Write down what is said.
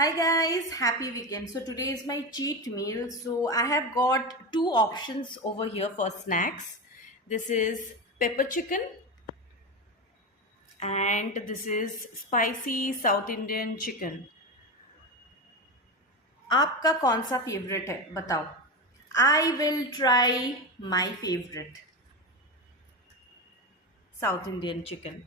Hi guys, happy weekend. So today is my cheat meal. So I have got two options over here for snacks. This is pepper chicken and this is spicy South Indian chicken. आपका कौन सा favourite है बताओ. I will try my favorite South Indian chicken.